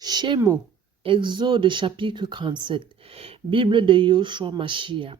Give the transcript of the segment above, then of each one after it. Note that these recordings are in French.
Shemo, Exode chapitre 37, Bible de Yoshua Mashiach.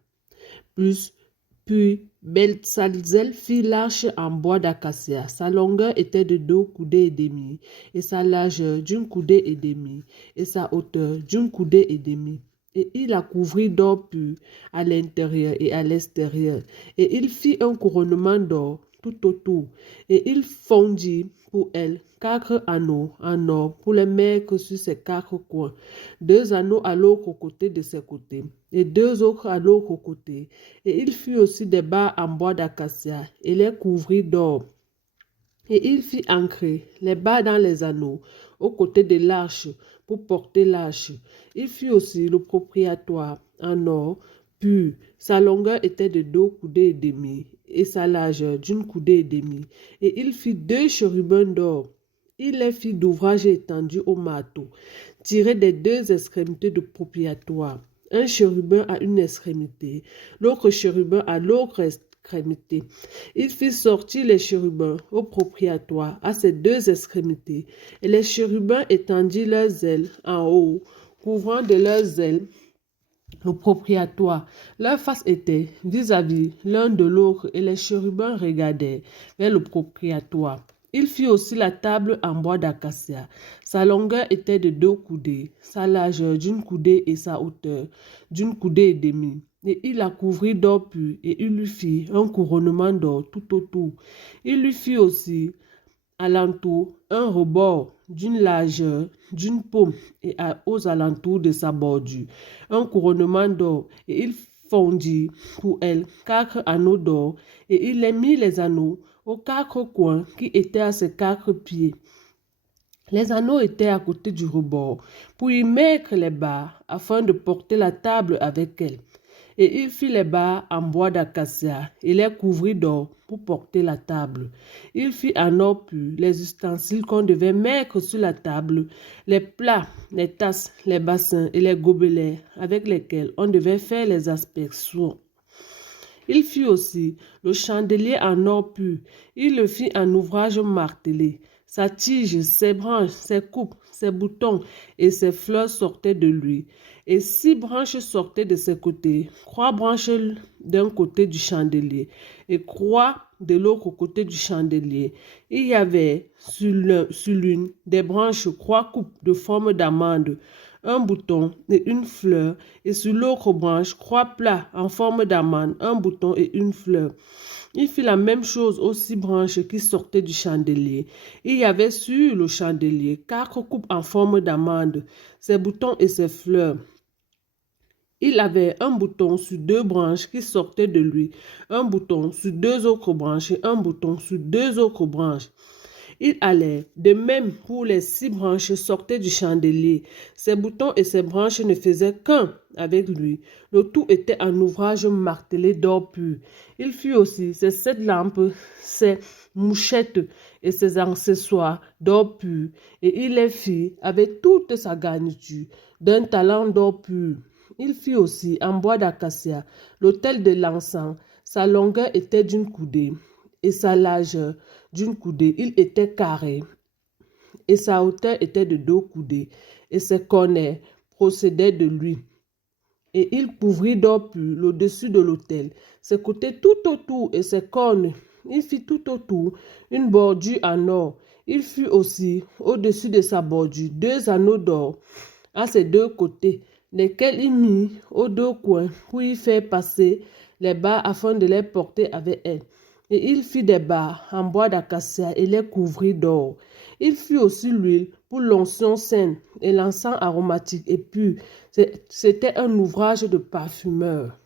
Puis Beltzalzel fit l'arche en bois d'acacia. Sa longueur était de 2 coudées et demi, et sa largeur d'1 coudée et demi, et sa hauteur d'1 coudée et demi. Et il la couvrit d'or pur à l'intérieur et à l'extérieur. Et il fit un couronnement d'or tout autour. Et il fondit pour elle 4 anneaux en or pour les mettre sur ses 4 coins, 2 anneaux à l'autre côté de ses côtés, et 2 autres à l'autre côté. Et il fit aussi des barres en bois d'acacia et les couvrit d'or. Et il fit ancrer les barres dans les anneaux aux côtés de l'arche pour porter l'arche. Il fit aussi le propriétoire en or pur. Sa longueur était de 2 coudées et demi et sa largeur d'1 coudée et demi. Et il fit 2 chérubins d'or. Il les fit d'ouvrage étendu au marteau, tiré des 2 extrémités du propriétoire. Un chérubin à une extrémité, l'autre chérubin à l'autre extrémité. Il fit sortir les chérubins au propriétoire à ses 2 extrémités, et les chérubins étendirent leurs ailes en haut, couvrant de leurs ailes le propriétoire. Leur face était vis-à-vis l'un de l'autre, et les chérubins regardaient vers le propriétoire. Il fit aussi la table en bois d'acacia. Sa longueur était de 2 coudées, sa largeur d'1 coudée et sa hauteur d'1 coudée et demi. Et il la couvrit d'or pur, et il lui fit un couronnement d'or tout autour. Il lui fit aussi alentour un rebord d'une largeur d'une paume et aux alentours de sa bordure un couronnement d'or, et il fondit pour elle 4 anneaux d'or, et il les mit les anneaux aux 4 coins qui étaient à ses 4 pieds. Les anneaux étaient à côté du rebord pour y mettre les barres afin de porter la table avec elle. Et il fit les barres en bois d'acacia et les couvrit d'or pour porter la table. Il fit en or pur les ustensiles qu'on devait mettre sur la table, les plats, les tasses, les bassins et les gobelets avec lesquels on devait faire les aspersions. Il fit aussi le chandelier en or pur. Il le fit en ouvrage martelé. Sa tige, ses branches, ses coupes, ses boutons et ses fleurs sortaient de lui. Et 6 branches sortaient de ses côtés, 3 branches d'un côté du chandelier et 3 de l'autre côté du chandelier. Il y avait sur l'une des branches 3 coupes de forme d'amande, un bouton et une fleur, et sur l'autre branche 3 plats en forme d'amande, un bouton et une fleur. Il fit la même chose aux 6 branches qui sortaient du chandelier. Il y avait sur le chandelier 4 coupes en forme d'amande, ses boutons et ses fleurs. Il avait un bouton sur 2 branches qui sortaient de lui, un bouton sur 2 autres branches et un bouton sur 2 autres branches. Il allait de même pour les 6 branches sortaient du chandelier. Ses boutons et ses branches ne faisaient qu'un avec lui. Le tout était en ouvrage martelé d'or pur. Il fit aussi ses 7 lampes, ses mouchettes et ses accessoires d'or pur. Et il les fit avec toute sa garniture d'un talent d'or pur. Il fit aussi en bois d'acacia l'autel de l'encens. Sa longueur était d'1 coudée et sa largeur d'1 coudée. Il était carré et sa hauteur était de 2 coudées, et ses cornets procédaient de lui. Et il couvrit d'or pur le dessus de l'autel, ses côtés tout autour et ses cornes. Il fit tout autour une bordure en or. Il fit aussi au-dessus de sa bordure 2 anneaux d'or à ses 2 côtés, lesquels il mit aux 2 coins pour y faire passer les barres afin de les porter avec elle. Et il fit des barres en bois d'acacia et les couvrit d'or. Il fit aussi l'huile pour l'onction sainte et l'encens aromatique et pur. C'était un ouvrage de parfumeur.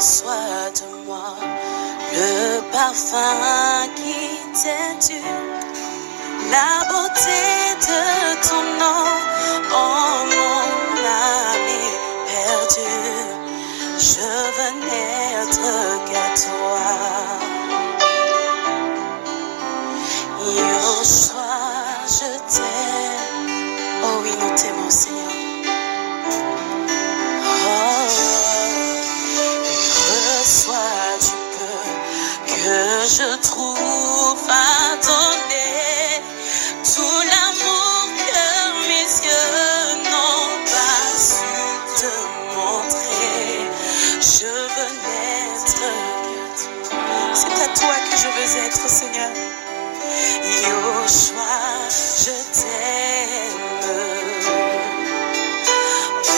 reçois de moi le parfum qui t'est dû, la beauté de ton nom, oh mon ami perdu. Je veux n'être qu'à toi. Yoshua, je t'aime. Oh oui, nous t'aimons, Seigneur. Oh, reçois du peu que je trouve à donner, tout l'amour que mes yeux n'ont pas su te montrer. Je veux n'être que toi. C'est à toi que je veux être, Seigneur.